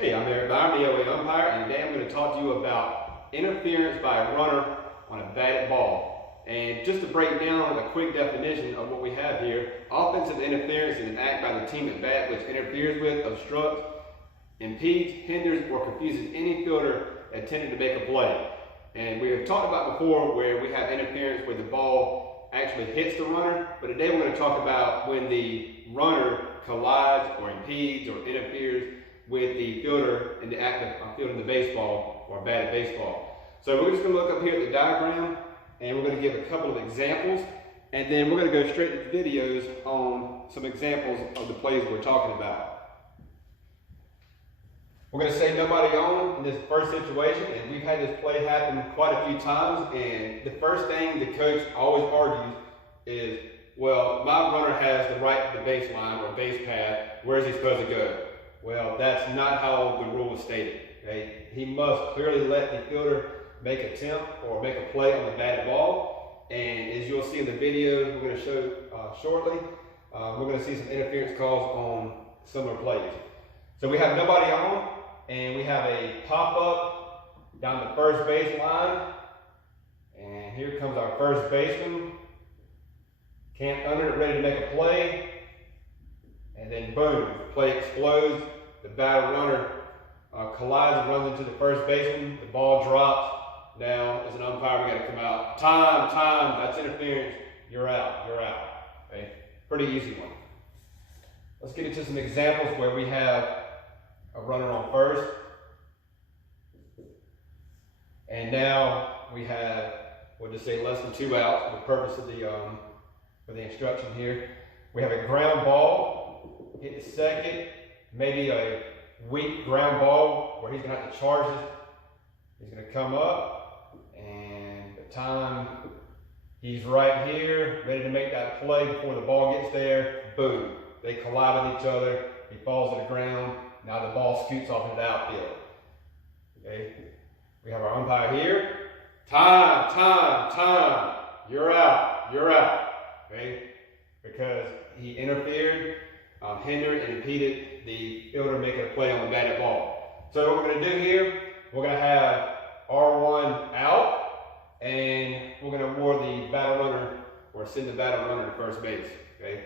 Hey, I'm Eric Byer, I'm the OA umpire, and today I'm going to talk to you about interference by a runner on a batted ball. And just to break down a quick definition of what we have here, offensive interference is an act by the team at bat which interferes with, obstructs, impedes, hinders, or confuses any fielder attempting to make a play. And we have talked about before where we have interference where the ball actually hits the runner, but today we're going to talk about when the runner collides or impedes or interferes with the fielder in the act of fielding the baseball or batted baseball. So we're just going to look up here at the diagram and we're going to give a couple of examples, and then we're going to go straight to the videos on some examples of the plays we're talking about. We're going to say nobody on in this first situation, and we've had this play happen quite a few times, and the first thing the coach always argues is, well, my runner has the right to the baseline or base path, where is he supposed to go? Well, that's not how the rule is stated. Okay? He must clearly let the fielder make an attempt or make a play on the batted ball, and as you'll see in the video we're going to show shortly, we're going to see some interference calls on similar plays. So we have nobody on, and we have a pop-up down the first base line, and here comes our first baseman, camped under it, ready to make a play, and then boom, the play explodes, the batter runner collides and runs into the first baseman, the ball drops. Now, as an umpire, we got to come out, time, that's interference, you're out. Okay? Pretty easy one. Let's get into some examples where we have a runner on first. And now we have, we'll just say less than 2 outs for the purpose of the instruction here. We have a ground ball, hit the second, maybe a weak ground ball where he's going to have to charge it. He's going to come up, and the time he's right here, ready to make that play before the ball gets there, boom, they collide with each other, he falls to the ground, now the ball scoots off into the outfield. Okay, we have our umpire here, time, you're out, okay, because he interfered, hindered, and impeded the fielder making a play on the batted ball. So what we're going to do here, we're going to have R1 out, and we're going to award the batter runner, or send the batter runner to first base. Okay,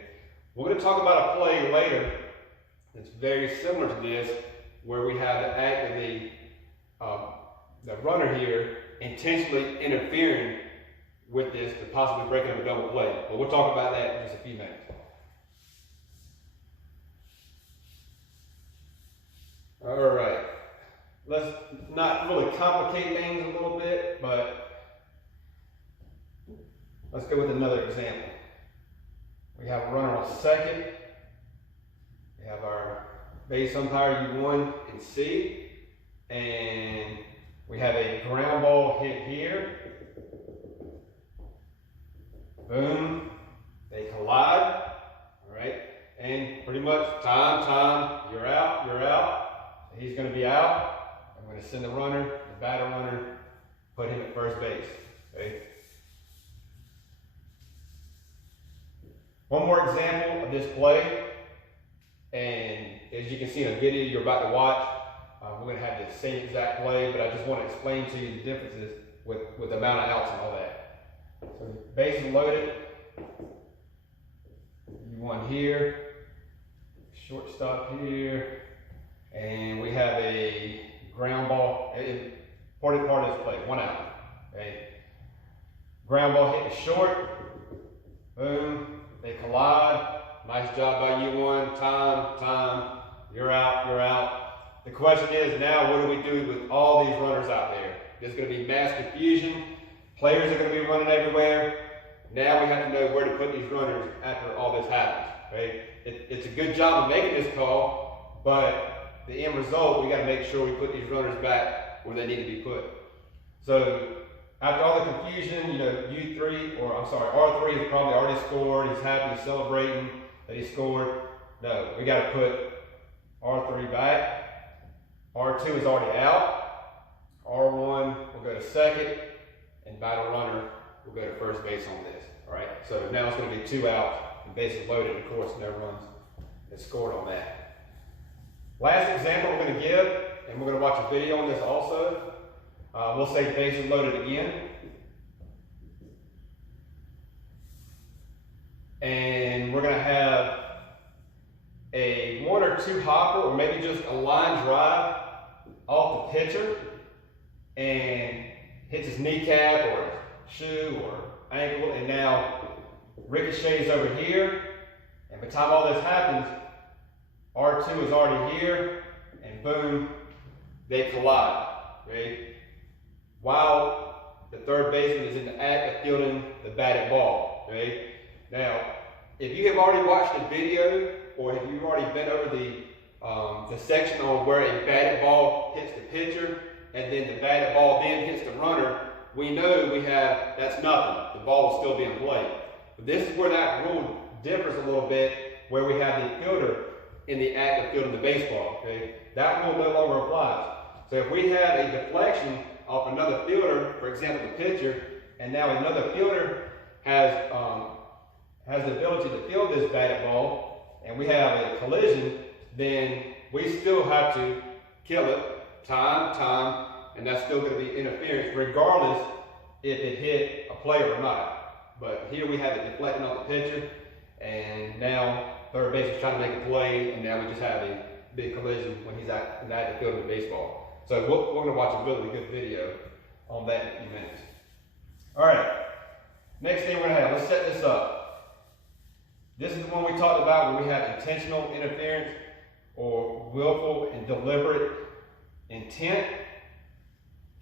we're going to talk about a play later that's very similar to this, where we have the act of the runner here intentionally interfering with this to possibly breaking up a double play. But we'll talk about that in just a few minutes. All right, let's not really complicate things a little bit, but let's go with another example. We have a runner on second. We have our base umpire U1 and C, and we have a ground ball hit here. Boom, they collide, all right, and pretty much time, you're out. He's going to be out. I'm going to send the runner, the batter runner, put him at first base. Okay. One more example of this play, and as you can see in the video you're about to watch, we're going to have the same exact play, but I just want to explain to you the differences with the amount of outs and all that. So base is loaded. U1 here, shortstop here. And we have a ground ball, part of this play, 1 out. Okay. Ground ball hit the short, boom, they collide. Nice job by U1, time, you're out. The question is now, what do we do with all these runners out there? There's going to be mass confusion, players are going to be running everywhere. Now we have to know where to put these runners after all this happens. Okay. It's a good job of making this call, but the end result, we got to make sure we put these runners back where they need to be put. So after all the confusion, R3 has probably already scored. He's happy, he's celebrating that he scored. No, we got to put R3 back. R2 is already out. R1 will go to second, and batter runner will go to first base on this. All right. So now it's going to be 2 outs, and bases loaded. Of course, no runs has scored on that. Last example we're going to give, and we're going to watch a video on this also. We'll say bases loaded again. And we're going to have a 1 or 2 hopper, or maybe just a line drive off the pitcher and hits his kneecap or his shoe or ankle, and now ricochets over here. And by the time all this happens, R2 is already here, and boom, they collide. Okay? While the third baseman is in the act of fielding the batted ball. Okay? Now, if you have already watched the video, or if you've already been over the section on where a batted ball hits the pitcher, and then the batted ball then hits the runner, we know that's nothing. The ball will still be in play. But this is where that rule differs a little bit, where we have the fielder in the act of fielding the baseball. Okay? That rule no longer applies. So if we have a deflection off another fielder, for example the pitcher, and now another fielder has the ability to field this batted ball, and we have a collision, then we still have to kill it time, and that's still going to be interference regardless if it hit a player or not. But here we have it deflecting off the pitcher, and now third base is trying to make a play, and now we just have a big collision when he's at the field of the baseball. So we're going to watch a really good video on that in a few minutes. All right, next thing we're going to have, let's set this up. This is the one we talked about when we have intentional interference or willful and deliberate intent.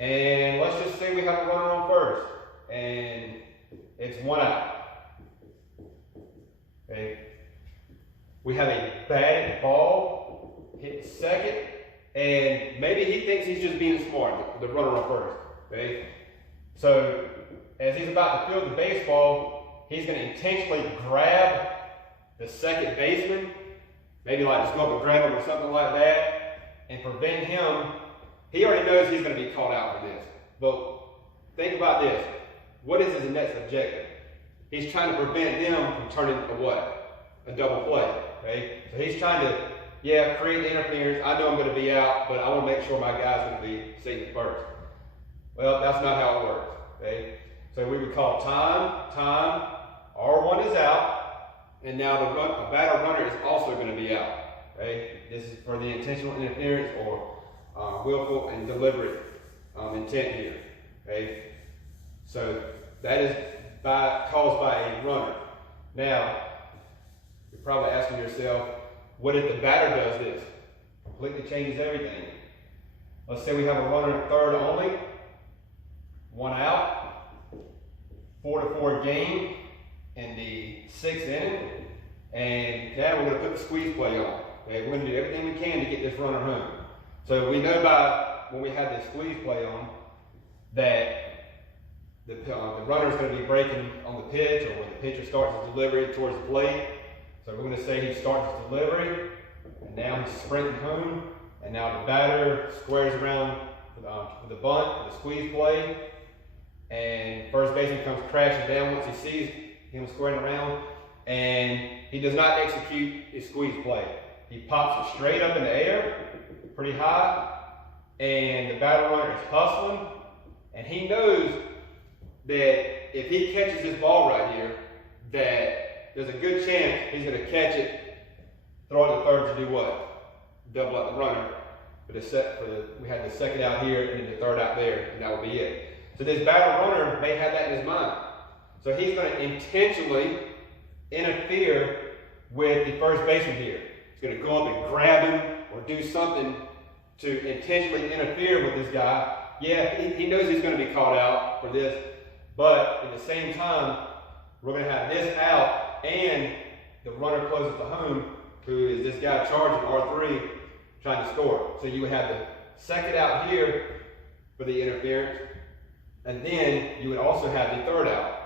And let's just say we have a runner on first, and it's 1 out. Okay. We have a batted ball hit second, and maybe he thinks he's just being smart, the runner on first. Okay. So as he's about to field the baseball, he's going to intentionally grab the second baseman, maybe like just go up and grab him or something like that, and prevent him. He already knows he's going to be called out for this. But think about this. What is his next objective? He's trying to prevent them from turning a what? A double play. Okay? So he's trying to, create the interference. I know I'm going to be out, but I want to make sure my guy's going to be safe first. Well, that's not how it works. Okay? So we would call time, R1 is out, and now the batter runner is also going to be out. Okay? This is for the intentional interference or willful and deliberate intent here. Okay? So that is caused by a runner. Now, you're probably asking yourself, what if the batter does this? Completely changes everything. Let's say we have a runner at third only, 1 out, 4-4 game in the 6th inning, and now we're going to put the squeeze play on. Okay? We're going to do everything we can to get this runner home. So we know by when we have this squeeze play on that the runner is going to be breaking on the pitch, or when the pitcher starts his delivery towards the plate. So we're going to say he starts his delivery, and now he's sprinting home, and now the batter squares around with the bunt, with the squeeze play, and first baseman comes crashing down once he sees him squaring around, and he does not execute his squeeze play. He pops it straight up in the air, pretty high, and the batter runner is hustling, and he knows that if he catches this ball right here, that there's a good chance he's going to catch it, throw it to third to do what? Double up the runner. We had the second out here and then the third out there, and that will be it. So this batter runner may have that in his mind. So he's going to intentionally interfere with the first baseman here. He's going to go up and grab him or do something to intentionally interfere with this guy. Yeah, he knows he's going to be called out for this, but at the same time, we're going to have this out and the runner closest to home, who is this guy charging R3, trying to score. So you would have the second out here for the interference, and then you would also have the third out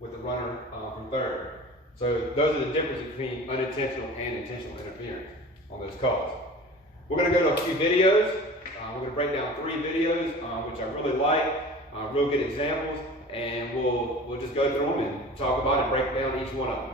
with the runner from third. So those are the differences between unintentional and intentional interference on those calls. We're going to go to a few videos. We're going to break down 3 videos, which I really like, real good examples, and we'll just go through them and talk about and break down each one of them.